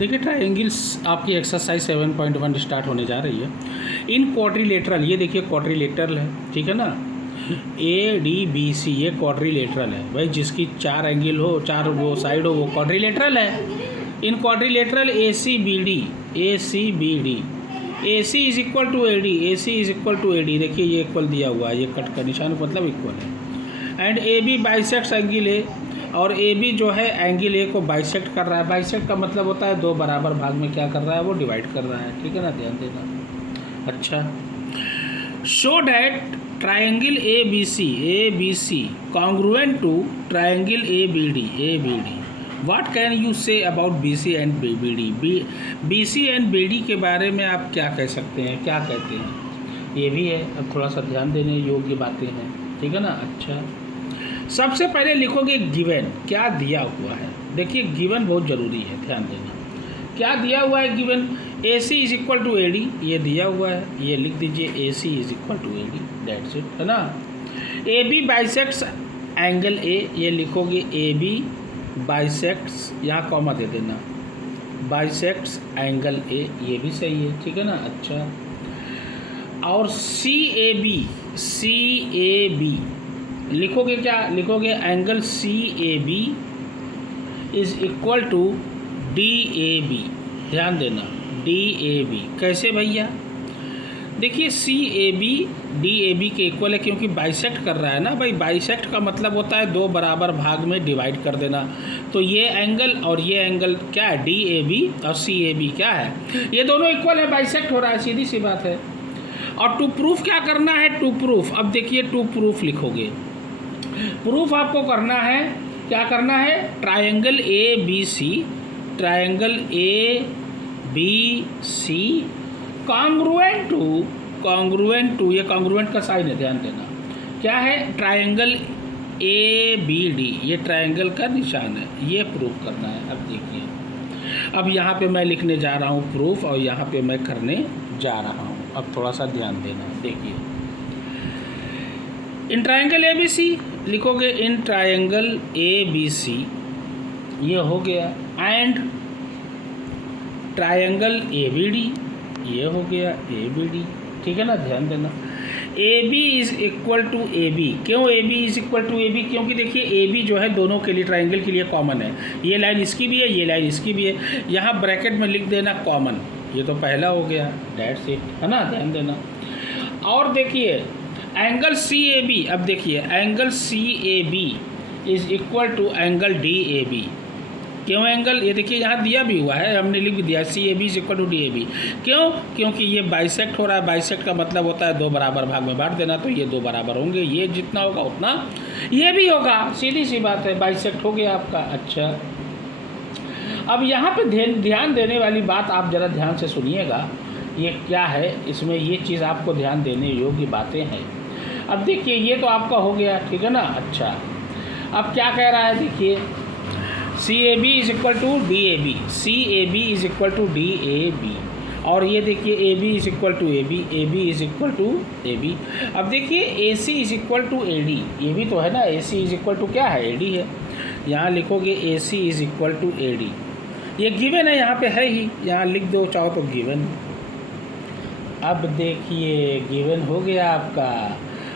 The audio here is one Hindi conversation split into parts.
देखिए ट्रायंगल्स आपकी एक्सरसाइज 7.1 स्टार्ट होने जा रही है। इन क्वाड्रिलेटरल, ये देखिए क्वाड्रिलेटरल है, ठीक है ना, ADBC ये क्वाड्रिलेटरल है भाई, जिसकी 4 एंगल हो, 4 वो साइड हो, वो क्वाड्रिलेटरल है। In quadrilateral ACBD AC is equal to AD, AC is equal to AD, देखिए ये इक्वल दिया हुआ है, ये कट का निशान मतलब इक्वल है। एंड AB बाइसेक्ट्स एंगल ए, और AB जो है एंगल ए को बाइसेक्ट कर रहा है। बाइसेक्ट का मतलब होता है दो बराबर भाग में क्या कर रहा है, वो डिवाइड कर रहा है, ठीक है ना, ध्यान देना। अच्छा, show that triangle ABC congruent to triangle ABD। What can you say about BC and BD? BC and BD के बारे में आप क्या कह सकते हैं, क्या कहते हैं, ये भी है, अब थोड़ा सा ध्यान देने योग्य बातें हैं, ठीक है ना। अच्छा, सबसे पहले लिखोगे गिवन, क्या दिया हुआ है। देखिए गिवन बहुत ज़रूरी है, ध्यान देना। क्या दिया हुआ है given? AC is equal to AD, ये दिया हुआ है, ये लिख दीजिए AC is equal to AD, that's it, है ना। AB बाइसेक्ट्स एंगल A, ये लिखोगे AB बाइसेक्ट्स, यहाँ कॉमा दे देना, बाइसेक्ट्स एंगल A, ये भी सही है, ठीक है ना। अच्छा, और CAB लिखोगे, क्या लिखोगे? Angle CAB is equal to DAB, ध्यान देना, DAB कैसे भैया? देखिए CAB DAB के इक्वल है, क्योंकि बाइसेक्ट कर रहा है ना भाई। बाइसेक्ट का मतलब होता है दो बराबर भाग में डिवाइड कर देना। तो ये एंगल और ये एंगल क्या है, DAB और CAB क्या है, ये दोनों इक्वल है, बाइसेक्ट हो रहा है, सीधी सी बात है। और टू प्रूफ क्या करना है, टू प्रूफ, अब देखिए टू प्रूफ लिखोगे, प्रूफ आपको करना है, क्या करना है, ट्रायंगल ABC कॉन्ग्रुएंट टू, ये कॉन्ग्रुएंट का साइन है, ध्यान देना, क्या है, ट्रायंगल ABD, ये ट्रायंगल का निशान है, ये प्रूफ करना है। अब देखिए, अब यहाँ पे मैं लिखने जा रहा हूँ प्रूफ, और यहाँ पे मैं करने जा रहा हूँ, अब थोड़ा सा ध्यान देना। देखिए, इन ट्रायंगल ABC लिखोगे, इन ट्रायंगल ABC, ये हो गया, एंड ट्रायंगल ABD, ये हो गया ABD, ठीक है ना, ध्यान देना। AB is equal to AB, क्यों AB is equal to AB? क्योंकि देखिए AB जो है दोनों के लिए, ट्रायंगल के लिए कॉमन है, ये लाइन इसकी भी है, ये लाइन इसकी भी है, यहाँ ब्रैकेट में लिख देना कॉमन, ये तो पहला हो गया, दैट्स इट, है ना, ध्यान देना। और देखिए एंगल CAB, अब देखिए angle CAB is equal to angle DAB, क्यों एंगल, ये देखिए यहाँ दिया भी हुआ है, हमने लिख भी दिया CAB is equal to DAB, क्यों? क्योंकि ये बाइसेक्ट हो रहा है, बाइसेक्ट का मतलब होता है दो बराबर भाग में बांट देना, तो ये दो बराबर होंगे, ये जितना होगा उतना ये भी होगा, सीधी सी बात है, बाइसेक्ट हो गया आपका। अच्छा, अब यहाँ पे ध्यान देने वाली बात आप ज़रा ध्यान से सुनिएगा, ये क्या है, इसमें ये चीज़ आपको ध्यान देने योग्य बातें हैं। अब देखिए ये तो आपका हो गया, ठीक है ना। अच्छा, अब क्या कह रहा है, देखिए CAB is equal to DAB, CAB is equal to DAB, और ये देखिए AB is equal to AB is equal to AB। अब देखिए AC is equal to AD, ये भी तो है ना, AC इज इक्वल टू क्या है, AD है, यहाँ लिखोगे AC is equal to AD, ये गिवन है, यहाँ पे है ही, यहाँ लिख दो चाहो तो गिवन। अब देखिए गिवन हो गया आपका।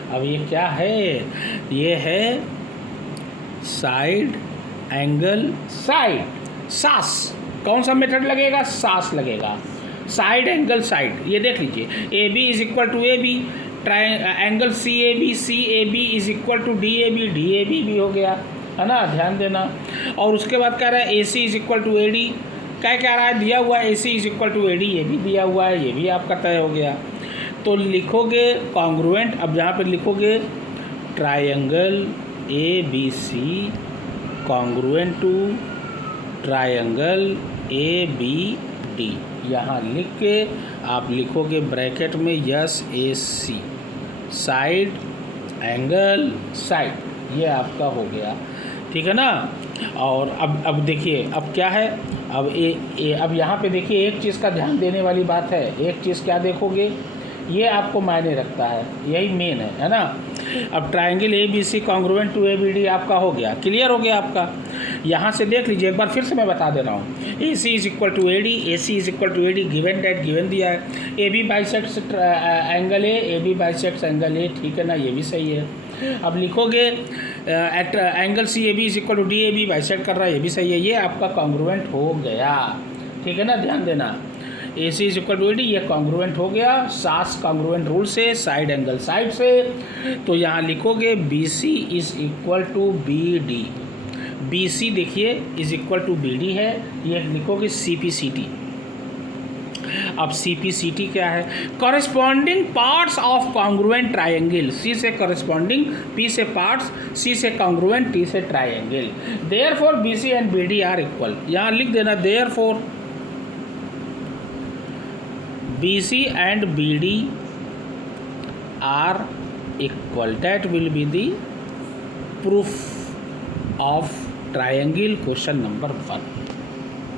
अब ये क्या है, ये है साइड एंगल साइड, सास, कौन सा मेथड लगेगा, सास लगेगा, साइड एंगल साइड, ये देख लीजिए, AB is equal to AB, angle CAB is equal to DAB भी हो गया, है ना, ध्यान देना। और उसके बाद कह रहा है AC is equal to AD, क्या कह रहा है, दिया हुआ है AC is equal to AD, ये भी दिया हुआ है, ये भी आपका तय हो गया। तो लिखोगे कॉन्ग्रुएंट, अब यहाँ पे लिखोगे triangle ABC congruent to triangle ABD, यहाँ लिख के आप लिखोगे ब्रैकेट में SAC, साइड एंगल साइड, ये आपका हो गया, ठीक है ना। और अब देखिए अब क्या है, अब यहाँ पे देखिए एक चीज़ का ध्यान देने वाली बात है, एक चीज़ क्या देखोगे, ये आपको मायने रखता है, यही मेन है ना। अब triangle ABC congruent to ABD आपका हो गया, क्लियर हो गया आपका। यहाँ से देख लीजिए एक बार फिर से मैं बता दे रहा हूँ। A C is equal to A D, A C is equal to A D, given that given दिया है। A B bisects angle A B bisects angle A, ठीक है ना, ये भी सही है। अब लिखोगे angle C A B is equal to D A B bisect कर रहा है, ये भी सही है। ये आपका कॉन्ग्रुएंट हो गया, ठीक है ना, ध्यान देना। A C is equal to A D, ये कॉन्ग्रुएंट हो गया सास कॉन्ग्रुएंट रूल से, साइड एंगल साइड से। तो यहाँ लिखोगे B C is equal to B D, B C देखिए is equal to B D है, ये लिखोगे सी पी सी टी। अब सी पी सी टी क्या है? Corresponding parts of congruent triangle, C से कॉरेस्पॉन्डिंग, पी से पार्ट्स, सी से कॉन्ग्रुएंट, टी से triangle. Therefore B C and B D are equal, यहाँ लिख देना therefore BC and BD are equal. That will be the proof of triangle question number 1.